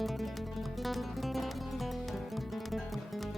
Thank you.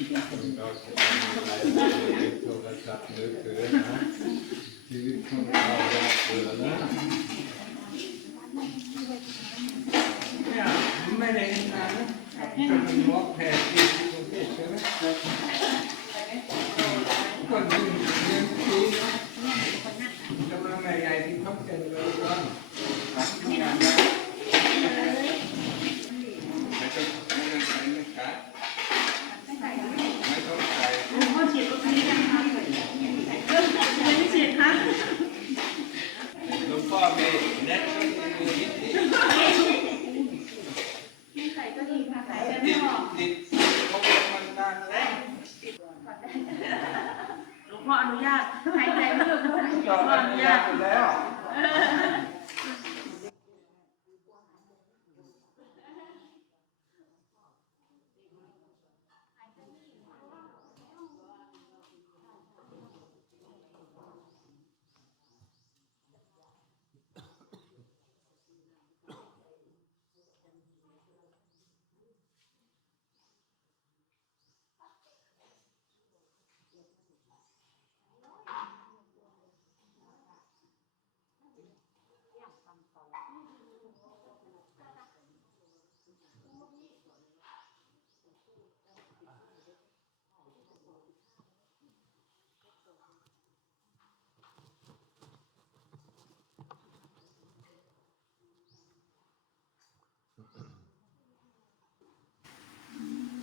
เราจะทำอะไรในโทรศัพท์มือถือนะชีวิตของเราเราเบื่อนะ เนี่ยไม่ได้เห็นนานนะจนมันมอกแผลที่กรุงเทพใช่ไหมก็ยืนยืนปีนะกำลังใหญ่ๆที่เขาเป็นเลยว่าทำงานได้ไม่ต้องไม่ต้องใส่หน้ากากไม่ต้องใส่ พ่อฉีดวัคซีนยังคะไม่ได้ฉีดคะ หลวงพ่อมีเน็ตก็มีนิดที่ ไม่ใส่ก็ดีค่ะใส่ไม่ ติด ออก ติดเขาบอกมันนานแล้ว หลวง พ่ออนุญาตหายใจไม่หยุดด้วยหลก็วงพ่อออนุนุญาญาตตอยู่แล้ว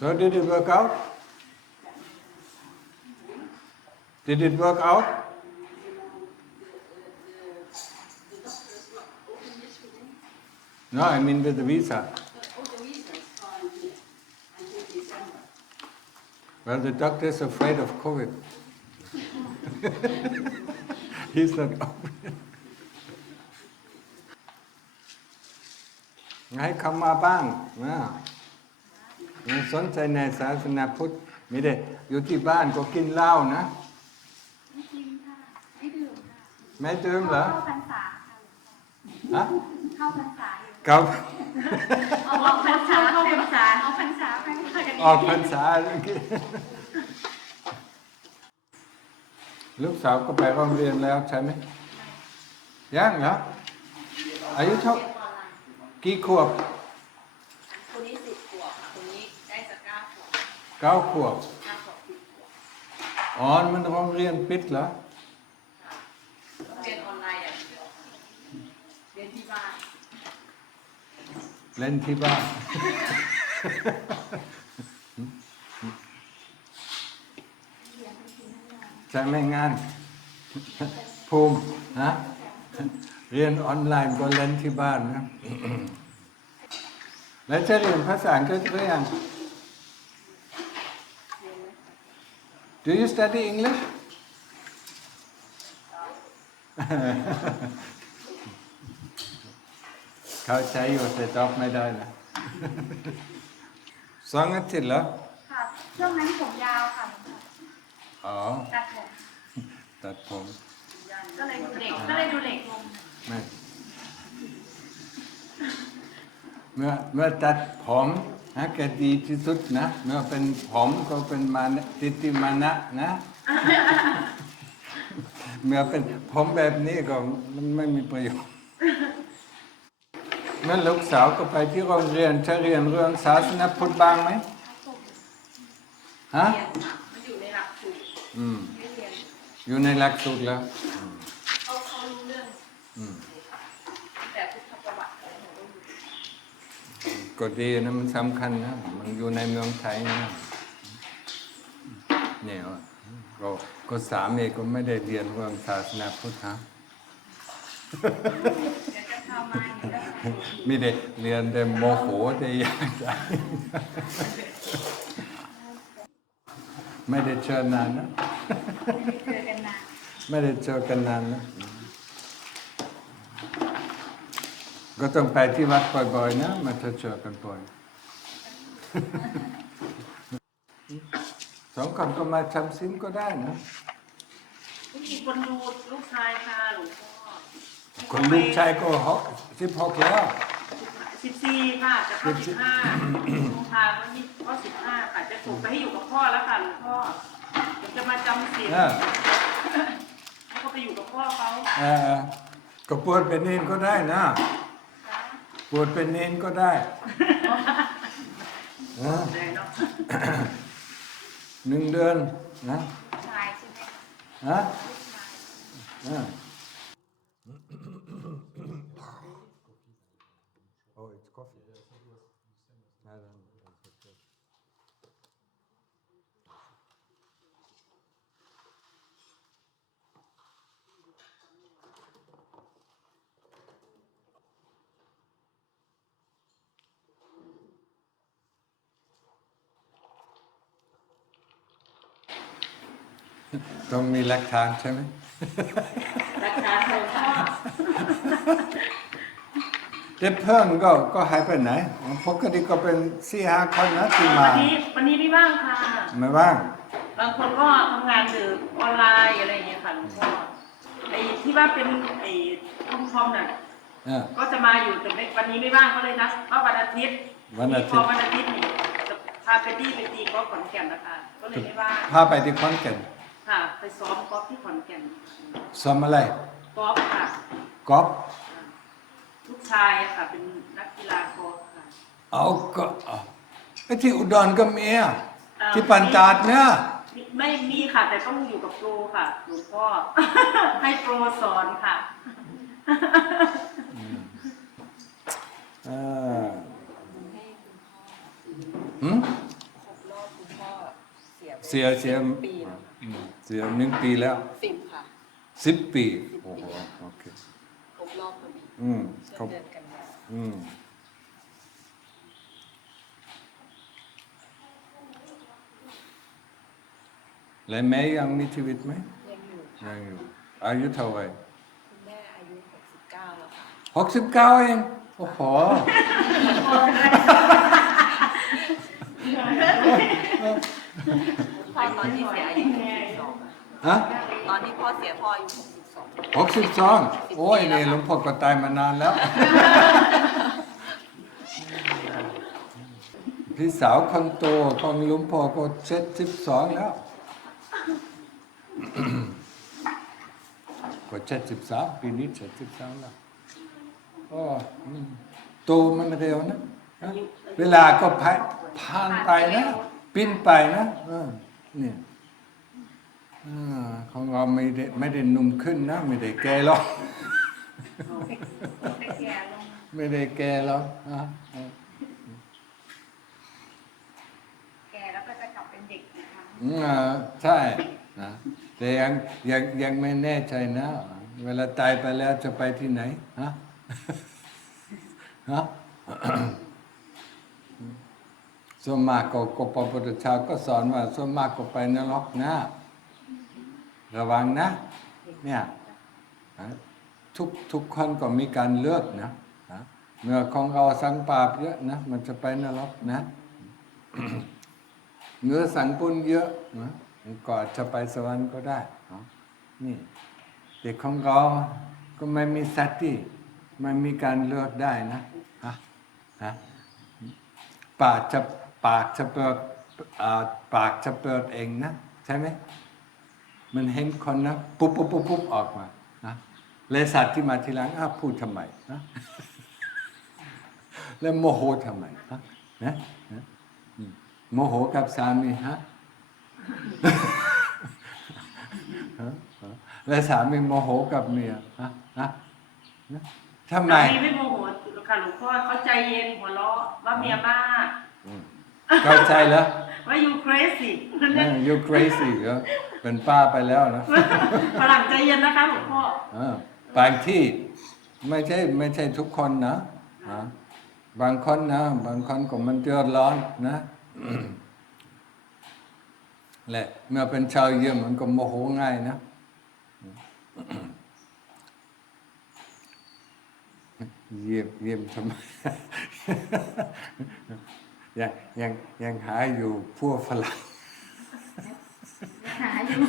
So did it work out? Did it work out? No, I mean with the visa. Well, the doctor is afraid of COVID. He's not open. ให้คำมาบ้างนะยัง สนใจในศาสนาพุทธไม่ได้อยู่ที่บ้านก็กินเหล้านะ ไม่กินค่ะ ไม่ดื่มค่ะไม่ดื่มเหรอเข้าพรรษาฮะค่ะเข้าพรรษาอยู่กับออกพรรษาเข้าพรรษาออกพรรษาไปค่ะกันออกพรรษาลูกสาวก็ไปโรงเรียนแล้วใช่ไหมยังเหรออายุเท่ากี่ขวบ คนนี้สิบขวบค่ะคนนี้ได้จะเก้าขวบ เก้าขวบเก้าขวบสิบขวบอ๋อมันโรงเรียนปิดเหรอเรียนออนไลน์อย่างเดียวค่ะเรียนที่บ้านเล่นที่บ้านใช่ไหมงานภูมิฮะเรียนออนไลน์ก็เล่นที่บ้านนะ แล้วจะเรียนภาษาอังกฤษหรือยัง Do you study English? เข้าใจอยู่แต่ตอบไม่ได้ละสองอาทิตย์เหรอค่ะช่วงนั้นผมยาวค่ะอ๋อตัดผมตัดผมก็เลยดูเด็กก็เลยดูเด็กลงไม่เมื่อเมื่อตัดผม ฮะแกดีที่สุดนะเมื่อเป็นผมก็เป็นมานะติติมานะนะเมื่อเป็นผมแบบนี้ก็มันไม่มีประโยชน์นั่นลูกสาวก็ไปที่โรงเรียนจะเรียนเรื่องศาสนาพุทธบ้างไหมฮะเรียนค่ะมันอยู่ในหลักสูตรอืมไม่เรียนอยู่ในหลักสูตรแล้ว เขาเขารู้เรื่อง อืม แต่พุทธประวัติอะไรหนูก็รู้ ก็ดีนะมันสำคัญนะ มันอยู่ในเมืองไทยนะเนี่ยว่ะก็ก็สามีก็ไม่ได้เรียนเรื่องศาสนาพุทธนะเดี๋ยวจะทำมาอย่างนี้แล้วค่ะไม่ได้เรียนแต่โมโหแต่อยากได้ไม่ได้เจอนานนะ ไม่ได้เจอกันนานไม่ได้เจอกันนานนะ ก็ต้องไปที่วัดบ่อยๆนะมาจะเจอกันบ่อยสองคนก็มาทำซิมก็ได้นะมีคนดูลูกชายค่ะหลวงพ่อคนลูกชายก็หกสิบหกแล้วสิบสี่ค่ะจะเข้าสิบห้าลูกชายวันนี้ก็สิบห้าค่ะจะส่งไปให้อยู่กับพ่อแล้วค่ะหลวงพ่อเดี๋ยวจะมาจำศีลอ่าแล้วก็ไปอยู่กับพ่อเขาเออก็ปวดเป็นเนนก็ได้นะ ปวดเป็นเนนก็ได้เออเลยเนาะหนึ่งเดือนนะชายใช่ไหมคะฮะอ่า ต้องมีหลักฐานใช่ไหมราคาเท่าพ่อเด็กเพิ่มก็ก็หายไปไหนปกติก็เป็นสี่ห้าคนนะที่มาวันนี้วันนี้ไม่ว่างค่ะ ไม่ว่าง บางคนก็ทำงานดึกออนไลน์อะไรอย่างเงี้ยค่ะหลวงพ่อไอ้ที่ว่าเป็นไอ้คอมคอมน่ะเออ ก็จะมาอยู่แต่ไม่วันนี้ไม่ว่างก็เลยนะว่าวันอาทิตย์วันอาทิตย์ พอวันอาทิตย์นี่จะพาไปดีไปตีกอล์ฟขอนแก่นนะคะก็เลยไม่ว่างพาไปที่ขอนแก่น ค่ะไปซ้อมกอล์ฟที่ขอนแก่นซ้อมอะไรกอล์ฟค่ะกอล์ฟลูกชายอะค่ะ เป็นนักกีฬากอล์ฟค่ะเอาก็เอาไอ้ที่อุดรก็มีอะอ่าที่ปันจาดเนี่ย ไม่ไม่มีค่ะ แต่ต้องอยู่กับโปรค่ะหลวงพ่อ ให้โปรสอนค่ะเออหืมครบรอบคุณพ่อเสียไปเสีย เสียปีแล้วค่ะอืม เสียหนึ่งปีแล้วสิบค่ะ สิบปีโอ้โหโอเคครบรอบพอดีอืมครช่วบงเดือนกันยาอืมและแม่ยังมีชีวิตไหมยังอยู่ค่ะยังอยู่อายุเท่าไหร่คุณแม่อายุ 69 แล้วค่ะ หกสิบเก้าเองโอ้โห พ่อตอนที่เสียอายุ62ฮะตอนที่พ่อเสียพ่ออายุ62หกสิบสองโอ้ยนี่หลวงพ่อก็ตายมานานแล้ว พี่สาวคนโตของหลวงพ่อก็เจ็ดสิบสองแล้ว ก็เจ็ดสิบสามปีนี้เจ็ดสิบสามแล้วก็อืมโตมันเร็วนะนะ เวลาก็ผ่านผ่านไปนะ ปิ้นไปนะเออเนี่ยอ่าของเราไม่ได้ไม่ได้หนุ่มขึ้นนะ ไม่ได้แก่หรอกไปแก่ลงไม่ได้แก่หรอกอะอะแก่แล้วก็จะกลับเป็นเด็กอีกครั้งอืมอ่าใช่นะแต่ยังยังยังไม่แน่ใจนะ เวลาตายไปแล้วจะไปที่ไหนฮะฮะ ส่วนมากก็ก็พระพุทธเจ้าก็สอนว่าส่วนมากก็ไปนรกนะ ระวังนะ เนี่ยทุกทุกคนก็มีการเลือกนะเมื่อของเราสังบาปเยอะนะมันจะไปนรกนะเนื้อสังปุนเยอะนะก็อาจจะไปสวรรค์ก็ได้นี่เด็กของเราก็ไม่มีสติไม่มีการเลือกได้นะฮะฮะปาจะ ปากจะเปิดอ่าปากจะเปิดเองนะ ใช่ไหมมันเห็นคนนะปุ๊บปุ๊บปุ๊บปุ๊บออกมานะเลยสัตว์ที่มาทีหลังอ้าวพูดทำไมนะแล้วโมโหทำไมฮะนะนะอืมโมโหกับสามีฮะฮะฮะแล้วสามีโมโหกับเมียฮะฮะนะทำไมสามีไม่โมโหค่ะหลวงพ่อเขาใจเย็นหัวเราะว่าเมียบ้า เข้าใจแล้ว ว่า you crazy นั่นเนี่ย you crazy เหรอเป็นป้าไปแล้วนะฝรั่งใจเย็นนะคะหลวงพ่ออ่าบางที่ไม่ใช่ไม่ใช่ทุกคนนะอ่าบางคนนะ บางคนก็มันเดือดร้อนนะแหละเมื่อเป็นชาวเยี่ยมมันก็โมโหง่ายนะ เยี่ยมเยี่ยมทำไม ยังยังยังหาอยู่พวกฝรั่งหาอยู่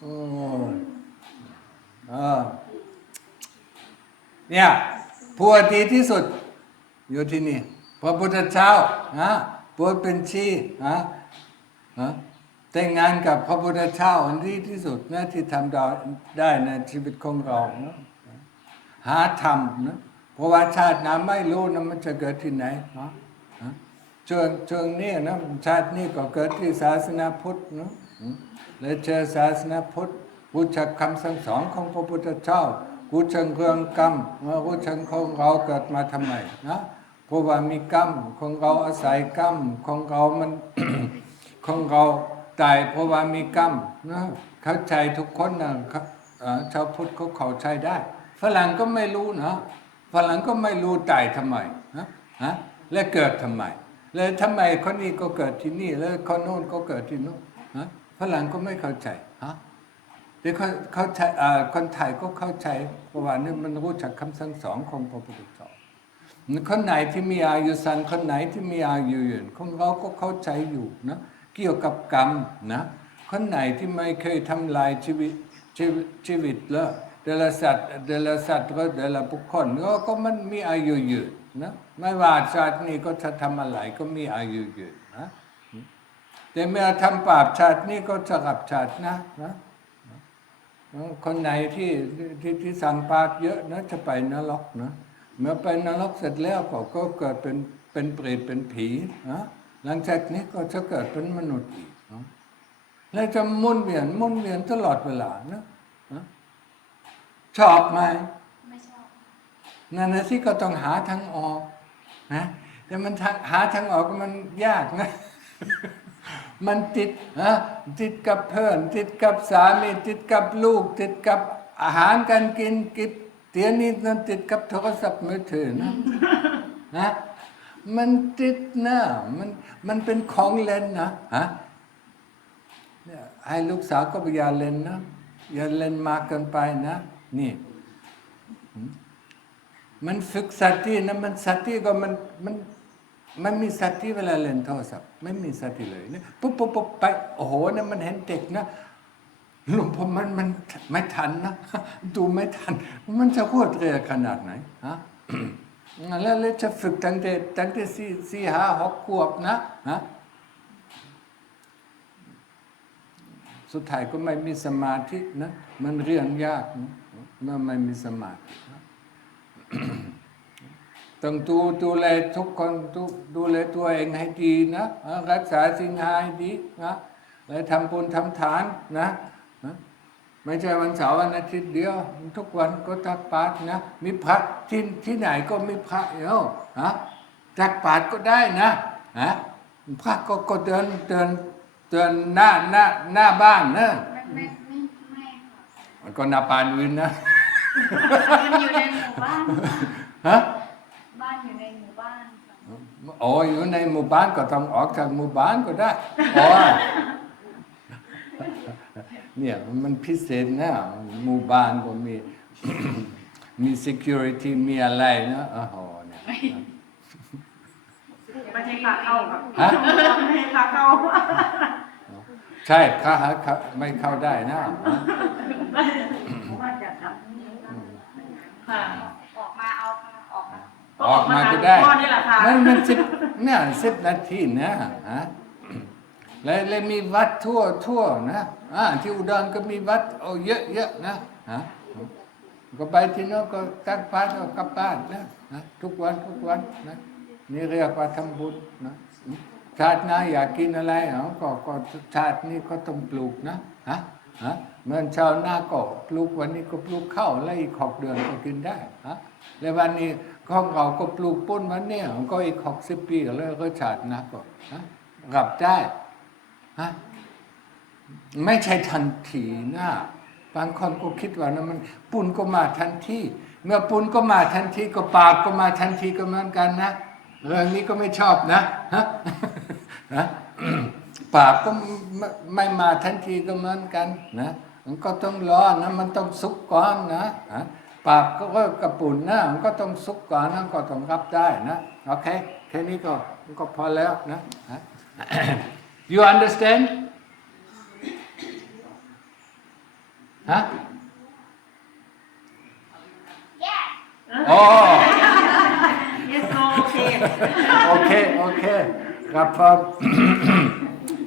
โอ้เออเนี่ยผู้ดีที่สุดอยู่ที่นี่พระพุทธเจ้านะผู้เป็นชีนะนะแต่งงานกับพระพุทธเจ้าอันดีที่สุดนะที่ทำได้ได้ในชีวิตของเรานะหาธรรมนะ เพราะว่าชาติหน้าไม่รู้นะมันจะเกิดที่ไหนนะนะช่วงช่วงนี้นะชาตินี้ก็เกิดที่ศาสนาพุทธนะอืมและเจอศาสนาพุทธรู้จักคำสั่งสอนของพระพุทธเจ้ารู้จักเรื่องกรรมว่ารู้จักของเราเกิดมาทำไมนะเพราะว่ามีกรรมของเราอาศัยกรรมของเรามันของเราตายเพราะว่ามีกรรมนะเข้าใจทุกคนนะครับเอ่อชาวพุทธเขาเข้าใจได้ฝรั่งก็ไม่รู้นะ ฝรั่งก็ไม่รู้ตายทำไมนะฮะและเกิดทำไม แล้วทำไมคนนี้ก็เกิดที่นี่ แล้วคนโน้นก็เกิดที่โน้นฮะฝรั่งก็ไม่เข้าใจฮะแต่เขาเข้าใจอ่าคนไทยก็เข้าใจเพราะว่านี่มันรู้จักคำสั่งสอนของพระพุทธเจ้าคนไหนที่มีอายุสั้นคนไหนที่มีอายุยืนของเราก็เข้าใจอยู่นะเกี่ยวกับกรรมนะคนไหนที่ไม่เคยทำลายชีวิตชีวิตชีวิตแล้ว เดลสัตว์เดลสัตว์ก็เดลบุคคลก็ก็มันมีอายุยืนนะไม่ว่าชาตินี้ก็จะทำอะไรก็มีอายุยืนนะแต่เมื่อทำบาปชาตินี้ก็จะรับชาตินะนะคนไหนที่ที่ที่สั่งปากเยอะนะจะไปนรกนะเมื่อไปนรกเสร็จแล้วก็ก็เกิดเป็นเป็นเปรตเป็นผีนะหลังจากนี้ก็จะเกิดเป็นมนุษย์อีกนะแล้วจะมุ่นเวียนมุ่นเวียนตลอดเวลานะ ชอบไหมไม่ชอบนั่นนะที่ก็ต้องหาทางออกนะแต่มันทางหาทางออกมันยากนะ มันติดนะติดกับเพื่อน ติดกับสามีติดกับลูก ติดกับอาหารการกินกินเตียนี้นั่นติดกับโทรศัพท์มือถือนะนะมันติดนะมันมันเป็นของเล่นนะฮะเนี่ยให้ลูกสาวก็อย่าเล่นนะอย่าเล่นมากเกินไปนะ นี่มันฝึกสตินะมันสติก็มันมันมันมีสติเวลาเล่นโทรศัพท์ไม่มีสติเลยนะปุ๊บปุ๊บปุ๊บไปโอ้โหนะมันเห็นเด็กนะหลวงพ่อมันมันไม่ทันนะดูไม่ทัน มันจะโคตรเร็วขนาดไหนฮะแล้วแล้วจะฝึกตั้งแต่ตั้งแต่สี่สี่ห้าหกขวบนะฮะสุดท้ายก็ไม่มีสมาธินะ มันเรียนยากนะ เมื่อไม่มีสมาธินะต้องดูดูแลทุกคนดูดูแลตัวเองให้ดีนะอ่ารักษาสิ่งหาให้ดีนะและทำบุญทำทานนะนะไม่ใช่วันเสาร์วันอาทิตย์เดียว ทุกวันก็ตักบาตรนะ มีพระที่ที่ไหนก็มีพระเอ้าฮะตักบาตรก็ได้นะฮะพระก็ก็เดินเดินเดินหน้าหน้าหน้าบ้านนะไม่ไม่ไม่ไม่ค่ะมันก็หน้าปานอื่นนะ มันอยู่ในหมู่บ้านฮะบ้านอยู่ในหมู่บ้านค่ะโอ้อยู่ในหมู่บ้านก็ต้องออกจากหมู่บ้านก็ได้อ๋อเนี่ยมันพิเศษนะหมู่บ้านก็มี มี security มีอะไรนะโอ้โหเนี่ยไม่ใช่ขาเข้าครับฮะไม่ใช่ขาเข้าใช่ข้าหาข้าไม่เข้าได้นะว่าจะทำ ค่ะออกมาเอาค่ะออกมาออกมาก็ได้ พ่อนี่แหละค่ะนั่นมันสิบเนี่ยสิบนาทีนะฮะแล้วแล้วมีวัดทั่วทั่วนะอ่าที่อุดรก็มีวัดโอ้เยอะเยอะนะฮะก็ไปที่โน้นก็ตักบาตรก็กลับบ้านนะนะทุกวันทุกวันนะนี่เรียกว่าทำบุญนะชาติหน้าอยากกินอะไรเอาก็ก็ชาตินี้ก็ต้องปลูกนะฮะฮะ เหมือนชาวนาก็ปลูกวันนี้ก็ปลูกข้าวแล้วอีกหกเดือนก็กินได้ฮะแล้ววันนี้ของเราก็ปลูกปุ้นวันเนี้ก็อีกหกสิบปีแล้วก็ชาตินาก็ฮะกลับได้ฮะไม่ใช่ทันทีนะบางคนก็คิดว่านะมันปุญก็มาทันทีเมื่อปุญก็มาทันทีก็ปาบก็มาทันทีก็เหมือนกันนะเรื่องนี้ก็ไม่ชอบนะฮะนะปาบก็ไม่มาทันทีก็เหมือนกันนะ มันก็ต้องรอนะมันต้องสุกก่อนนะฮะปราบก็ก็กระปุ่นนะมันก็ต้องสุกก่อนนะก็ต้องรับได้นะโอเคแค่นี้ก็ก็พอแล้วนะฮะ you understand ฮะโอ้เยสโอเคโอเคโอเคครับ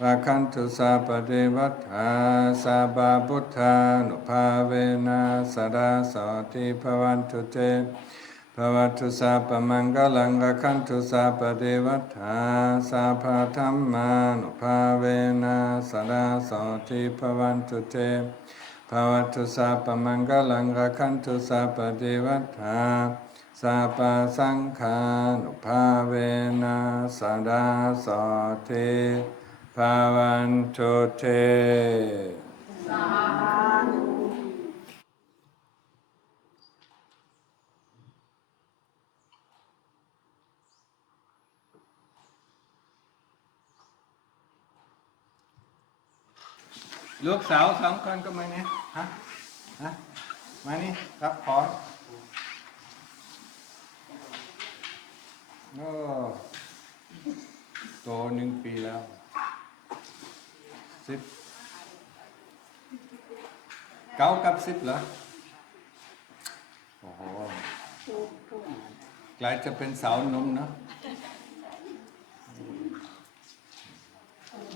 ปกปปติอิจิตังปฏิตังทุมหังคิปะเมวะสมิจจตุสัพเพภรันโดปนาราโสยะธามานิโชติรโสยธาปเทภวัตวันทรายโยสุขิธิคายโยโคภวะอภิวาดนาสิลิสนิจังวุธาปจายโนจัตตาวธรรมวัฏันติอายุวันโนสุขังพลังภวตุสาปมังกลังราคันตุสาปเดวัฏฐาสาบาพุทธานุภาเวนะสดาสอติภวันตุเตภวัตุสาปมังกลังราคันตุสาปเดวัฏฐาสาภาธรรมานุภาเวนะสดาสอติภวันตุเตภวัตุสาปมังกลังราคันตุสาปเดวัฏฐาสาปาสังฆานุภาเวนะสดาสอติ ภาวันตุเตลูกสาวสองคนก็มาเนี่ยฮะ ฮะ มานี่รับขอนโอ้โตหนึ่งปีแล้ว สิบเก้ากับสิบเหรอโอ้โหกลายจะเป็นสาวนมเนะ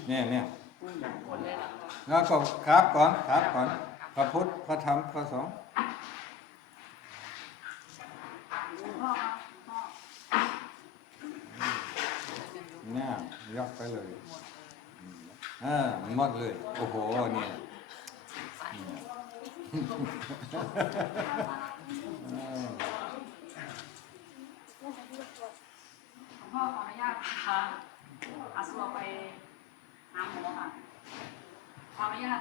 เนี่ยเนี่ยแล้วก็ครับก่อนครับก่อนพระพุทธพระธรรมพระสงฆ์เนี่ยยกไปเลย อ่าหมดเลย โอ้โหเนี่ยพ่อขออนุญาตพาอาสุไปหาหมอค่ะขออนุญาต